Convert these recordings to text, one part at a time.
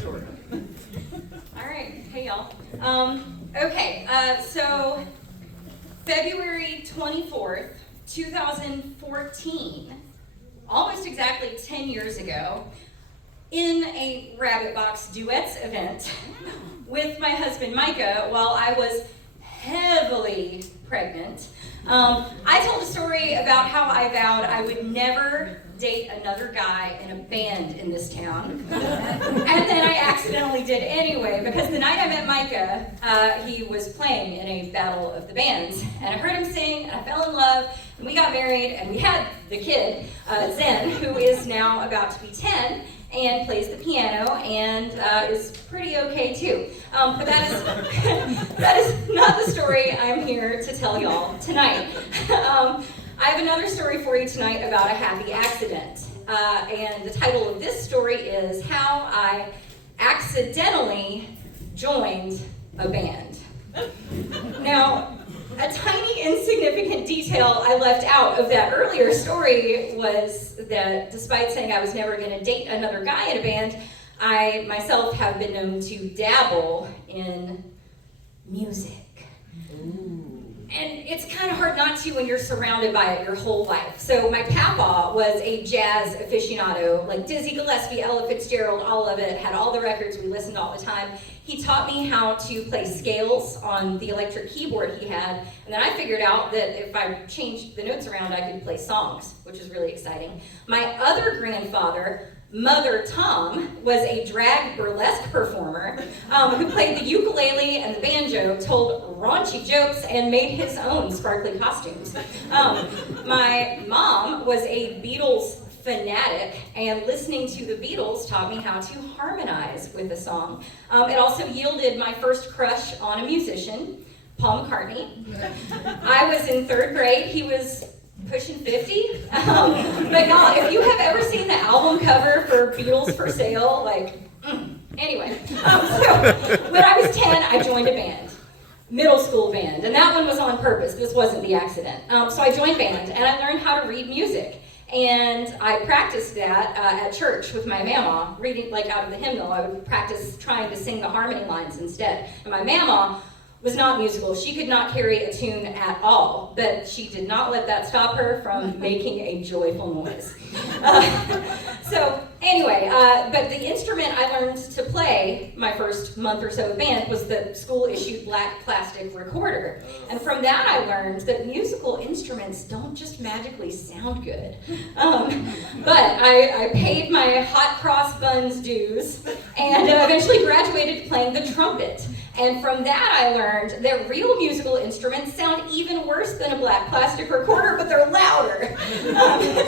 All right, hey y'all. So February 24th, 2014, almost exactly 10 years ago, in a Rabbit Box Duets event with my husband Micah while I was heavily pregnant. I told a story about how I vowed I would never date another guy in a band in this town. And then I accidentally did anyway, because the night I met Micah, he was playing in a battle of the bands. And I heard him sing, and I fell in love, and we got married, and we had the kid, Zen, who is now about to be 10, and plays the piano, and is pretty okay too. But that is not the story I'm here to tell y'all tonight. I have another story for you tonight about a happy accident. And the title of this story is How I Accidentally Joined a Band. Now, a tiny insignificant detail I left out of that earlier story was that despite saying I was never going to date another guy in a band, I myself have been known to dabble in music. And it's kind of hard not to when you're surrounded by it your whole life. So my papa was a jazz aficionado, like Dizzy Gillespie, Ella Fitzgerald, all of it, had all the records, we listened all the time. He taught me how to play scales on the electric keyboard he had, and then I figured out that if I changed the notes around, I could play songs, which is really exciting. My other grandfather, Mother Tom, was a drag burlesque performer who played the ukulele and the banjo, told raunchy jokes, and made his own sparkly costumes. My mom was a Beatles fanatic, and listening to the Beatles taught me how to harmonize with a song. It also yielded my first crush on a musician, Paul McCartney. I was in 3rd grade. He was pushing 50. But y'all, if you have ever seen the album cover for Beatles for Sale, anyway. So when I was 10, I joined a band. Middle school band, and that one was on purpose. This wasn't the accident. So I joined band, and I learned how to read music. And I practiced that at church with my mama, reading out of the hymnal. I would practice trying to sing the harmony lines instead. And my mama was not musical. She could not carry a tune at all, but she did not let that stop her from making a joyful noise. So anyway, but the instrument I learned to play my first month or so of band was the school-issued black plastic recorder. And from that I learned that musical instruments don't just magically sound good. But I paid my hot cross buns dues and eventually graduated playing the trumpet. And from that I learned that real musical instruments sound even worse than a black plastic recorder, but they're louder.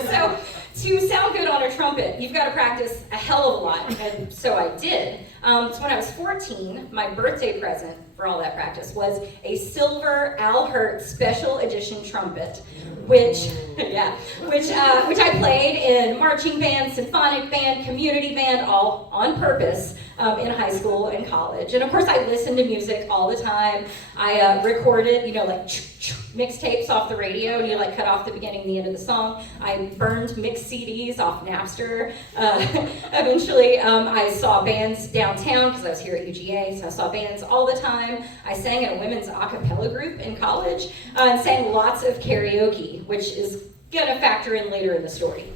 So to sound good on a trumpet, you've got to practice a hell of a lot, and so I did. So when I was 14, my birthday present for all that practice was a silver Al Hirt special edition trumpet, which I played in marching band, symphonic band, community band, all on purpose in high school and college. And of course, I listened to music all the time. I recorded, mixtapes off the radio, and you cut off the beginning and the end of the song. I burned mixed CDs off Napster. Eventually, I saw bands downtown because I was here at UGA, so I saw bands all the time. I sang in a women's a cappella group in college and sang lots of karaoke, which is gonna factor in later in the story.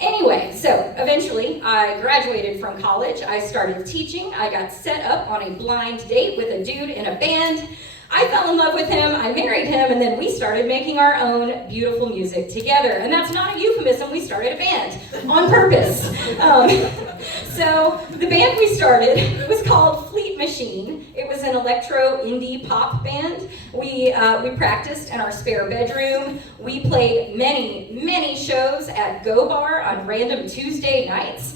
Anyway, so eventually I graduated from college. I started teaching. I got set up on a blind date with a dude in a band. I fell in love with him, I married him, and then we started making our own beautiful music together. And that's not a euphemism, we started a band on purpose. So the band we started was called Fleet Machine. It was an electro indie pop band. We practiced in our spare bedroom. We played many shows at Go Bar on random Tuesday nights.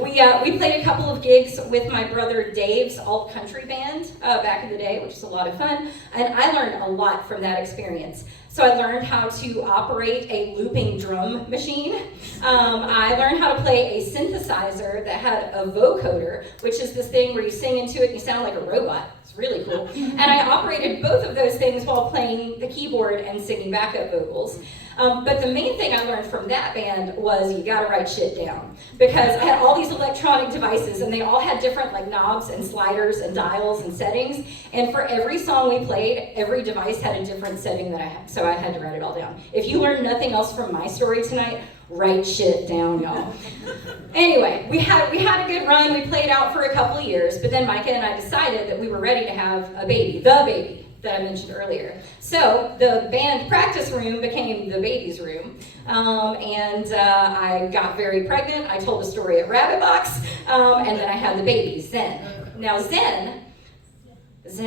We played a couple of gigs with my brother Dave's alt country band back in the day, which is a lot of fun, and I learned a lot from that experience. So I learned how to operate a looping drum machine. I learned how to play a synthesizer that had a vocoder, which is this thing where you sing into it and you sound like a robot. It's really cool. And I operated both of those things while playing the keyboard and singing backup vocals. But the main thing I learned from that band was you gotta write shit down. Because I had all these electronic devices and they all had different like knobs and sliders and dials and settings. And for every song we played, every device had a different setting that I had. So I had to write it all down. If you learn nothing else from my story tonight, write shit down, y'all. Anyway, we had a good run. We played out for a couple of years, but then Micah and I decided that we were ready to have a baby, the baby that I mentioned earlier. So the band practice room became the baby's room, and I got very pregnant. I told a story at Rabbit Box, and then I had the baby, Zen. Now Zen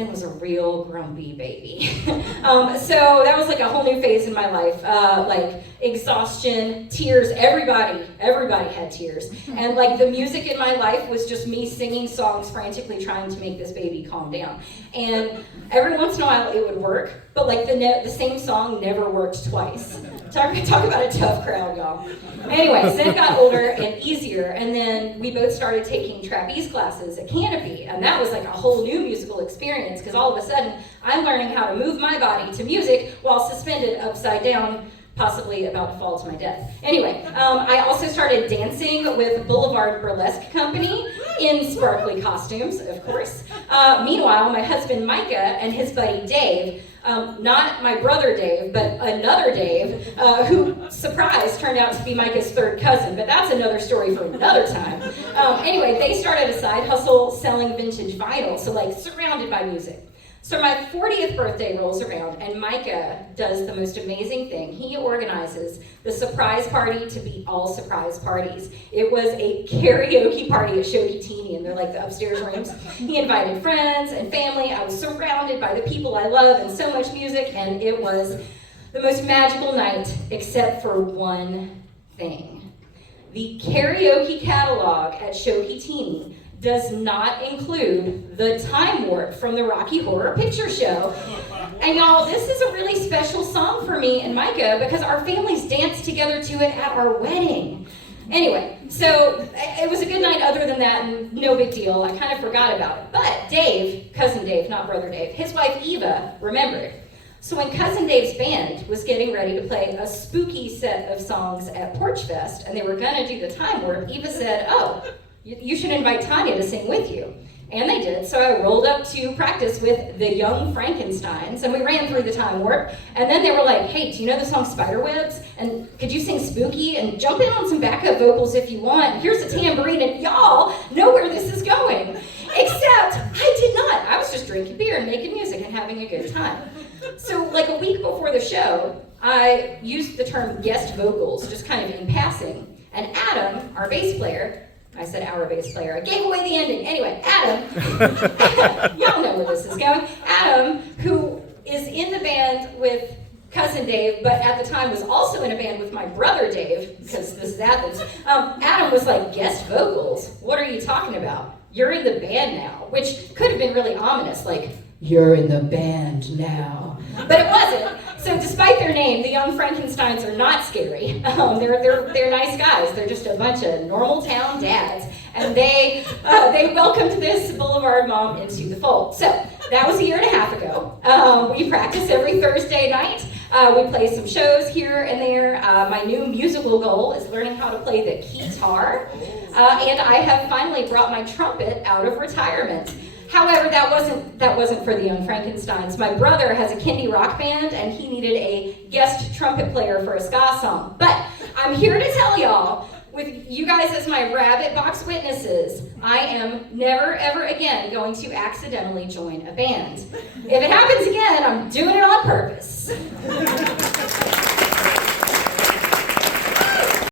was a real grumpy baby. So that was like a whole new phase in my life, like exhaustion, tears, everybody had tears. And like the music in my life was just me singing songs frantically trying to make this baby calm down. And every once in a while it would work, but like the same song never worked twice. Talk about a tough crowd, y'all. Anyway, Zen got older and easier, and then we both started taking trapeze classes at Canopy, and that was like a whole new musical experience, because all of a sudden, I'm learning how to move my body to music while suspended upside down, possibly about to fall to my death. Anyway, I also started dancing with Boulevard Burlesque Company in sparkly costumes, of course. Meanwhile, my husband Micah and his buddy Dave, not my brother Dave, but another Dave, who, surprise, turned out to be Micah's third cousin, but that's another story for another time. Anyway, they started a side hustle selling vintage vinyl, so like surrounded by music. So my 40th birthday rolls around, and Micah does the most amazing thing. He organizes the surprise party to beat all surprise parties. It was a karaoke party at Shokitini, and they're like the upstairs rooms. He invited friends and family. I was surrounded by the people I love and so much music, and it was the most magical night, except for one thing. The karaoke catalog at Shokitini does not include the Time Warp from the Rocky Horror Picture Show. And y'all, this is a really special song for me and Micah because our families danced together to it at our wedding. Anyway, so it was a good night other than that, and no big deal. I kind of forgot about it. But Dave, cousin Dave, not brother Dave, his wife Eva remembered. So when cousin Dave's band was getting ready to play a spooky set of songs at Porch Fest, and they were gonna do the Time Warp, Eva said, "Oh, you should invite Tanya to sing with you." And they did, so I rolled up to practice with the Young Frankensteins, and we ran through the Time Warp, and then they were like, "Hey, do you know the song Spiderwebs? And could you sing Spooky? And jump in on some backup vocals if you want. Here's a tambourine," and y'all know where this is going. Except, I did not. I was just drinking beer and making music and having a good time. So like a week before the show, I used the term guest vocals, just kind of in passing, and Adam, our bass player, I said our bass player. I gave away the ending. Anyway, Adam, y'all know where this is going. Adam, who is in the band with cousin Dave, but at the time was also in a band with my brother Dave, because this is Athens. Adam was like, "Guest vocals? What are you talking about? You're in the band now," which could have been really ominous, like, "You're in the band now." But it wasn't. So despite their name, the Young Frankensteins are not scary. They're nice guys. They're just a bunch of normal town dads. And they welcomed this Boulevard mom into the fold. So that was a year and a half ago. We practice every Thursday night. We play some shows here and there. My new musical goal is learning how to play the guitar. And I have finally brought my trumpet out of retirement. However, that wasn't for the Young Frankensteins. My brother has a Kindy rock band, and he needed a guest trumpet player for a ska song. But I'm here to tell y'all, with you guys as my Rabbit Box witnesses, I am never, ever again going to accidentally join a band. If it happens again, I'm doing it on purpose.